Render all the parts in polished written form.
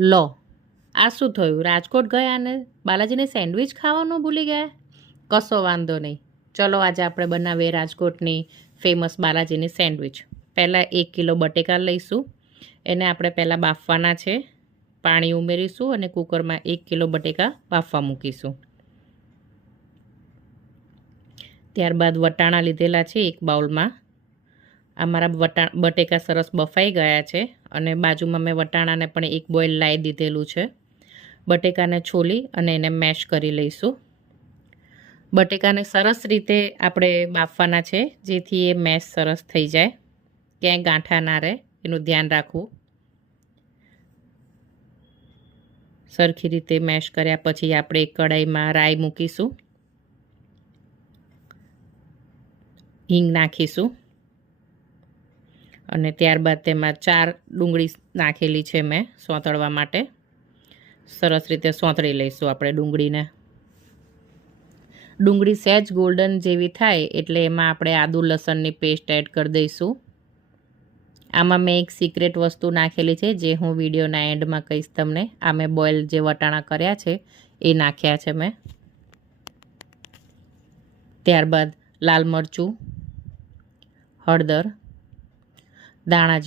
લો, આ શું થયું? રાજકોટ ગયા ને બાલાજીની સેન્ડવિચ ખાવાનું ભૂલી ગયા? કશો વાંધો નહીં. ચલો આજે આપણે બનાવીએ રાજકોટની ફેમસ બાલાજીની સેન્ડવિચ. પહેલાં 1 કિલો બટેકા લઈશું. એને આપણે પહેલાં બાફવાના છે. પાણી ઉમેરીશું અને કુકરમાં 1 કિલો બટેકા બાફવા મૂકીશું. ત્યારબાદ વટાણા લીધેલા છે એક બાઉલમાં. અમારા બટેકા સરસ બફાઈ ગયા છે અને બાજુમાં મેં વટાણાને પણ એક બોઇલ લાવી દીધેલું છે. બટેકાને છોલી અને એને મેશ કરી લઈશું. બટેકાને સરસ રીતે આપણે બાફવાના છે જેથી એ મેશ સરસ થઈ જાય, ક્યાંય ગાંઠા ના રહે એનું ધ્યાન રાખવું. સરખી રીતે મેશ કર્યા પછી આપણે એક કઢાઈમાં રાઈ મૂકીશું, હિંગ નાખીશું અને ત્યારબાદ તેમાં 4 ડુંગળી નાખેલી છે મેં સોતળવા માટે. સરસ રીતે સોતળી લઈશું આપણે ડુંગળીને. ડુંગળી સહેજ ગોલ્ડન જેવી થાય એટલે એમાં આપણે આદુ લસણની પેસ્ટ એડ કરી દઈશું. આમાં મેં એક સિક્રેટ વસ્તુ નાખેલી છે જે હું વિડીયોના એન્ડમાં કહીશ તમને. આ મેં બોઇલ જે વટાણા કર્યા છે એ નાખ્યા છે મેં. ત્યારબાદ લાલ મરચું, હળદર, ધાણા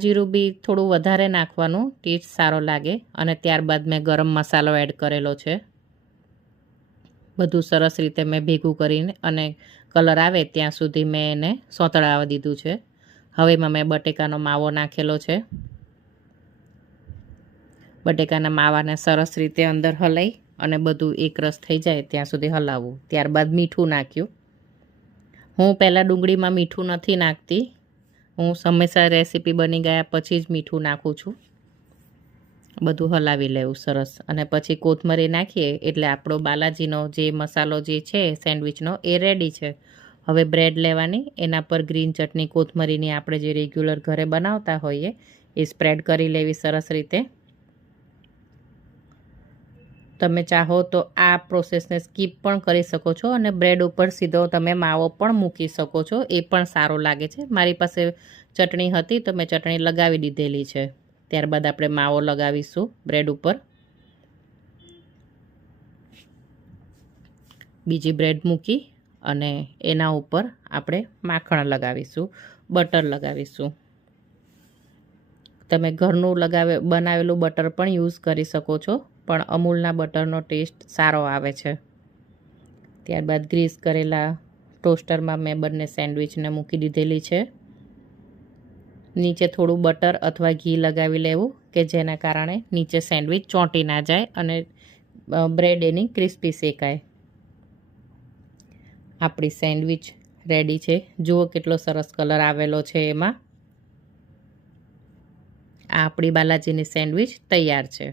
જીરું બી થોડું વધારે નાખવાનું, ટેસ્ટ સારો લાગે. અને ત્યારબાદ મેં ગરમ મસાલો એડ કરેલો છે. બધું સરસ રીતે મેં ભેગું કરીને અને કલર આવે ત્યાં સુધી મેં એને સોતળાવા દીધું છે. હવે એમાં મેં બટેકાનો માવો નાખેલો છે. બટેકાના માવાને સરસ રીતે અંદર હલાવી અને બધું એકરસ થઈ જાય ત્યાં સુધી હલાવવું. ત્યારબાદ મીઠું નાખ્યું. હું પહેલાં ડુંગળીમાં મીઠું નથી નાખતી. હું હંમેશા રેસીપી બની ગયા પછી જ મીઠું નાખું છું. બધું હલાવી લેવું સરસ અને પછી કોથમરી નાખીએ એટલે આપણો બાલાજીનો જે મસાલો જે છે સેન્ડવિચનો એ રેડી છે. હવે બ્રેડ લેવાની, એના પર ગ્રીન ચટણી કોથમરીની આપણે જે રેગ્યુલર ઘરે બનાવતા હોઈએ એ સ્પ્રેડ કરી લેવી સરસ રીતે. તમે ચાહો તો આ પ્રોસેસને સ્કીપ પણ કરી શકો છો અને બ્રેડ ઉપર સીધો તમે માવો પણ મૂકી શકો છો, એ પણ સારો લાગે છે. મારી પાસે ચટણી હતી તો મેં ચટણી લગાવી દીધેલી છે. ત્યારબાદ આપણે માવો લગાવીશું બ્રેડ ઉપર. બીજી બ્રેડ મૂકી અને એના ઉપર આપણે માખણ લગાવીશું, બટર લગાવીશું. તમે ઘરનું બનાવેલું બટર પણ યુઝ કરી શકો છો, પણ અમૂલના બટરનો ટેસ્ટ સારો આવે છે. ત્યારબાદ ગ્રીસ કરેલા ટોસ્ટરમાં મેં બંને સેન્ડવિચને મૂકી દીધેલી છે. નીચે થોડું બટર અથવા ઘી લગાવી લેવું કે જેના કારણે નીચે સેન્ડવિચ ચોંટી ના જાય અને બ્રેડ એની ક્રિસ્પી શેકાય. આપણી સેન્ડવિચ રેડી છે. જુઓ કેટલો સરસ કલર આવેલો છે એમાં. આ આપણી બાલાજીની સેન્ડવિચ તૈયાર છે.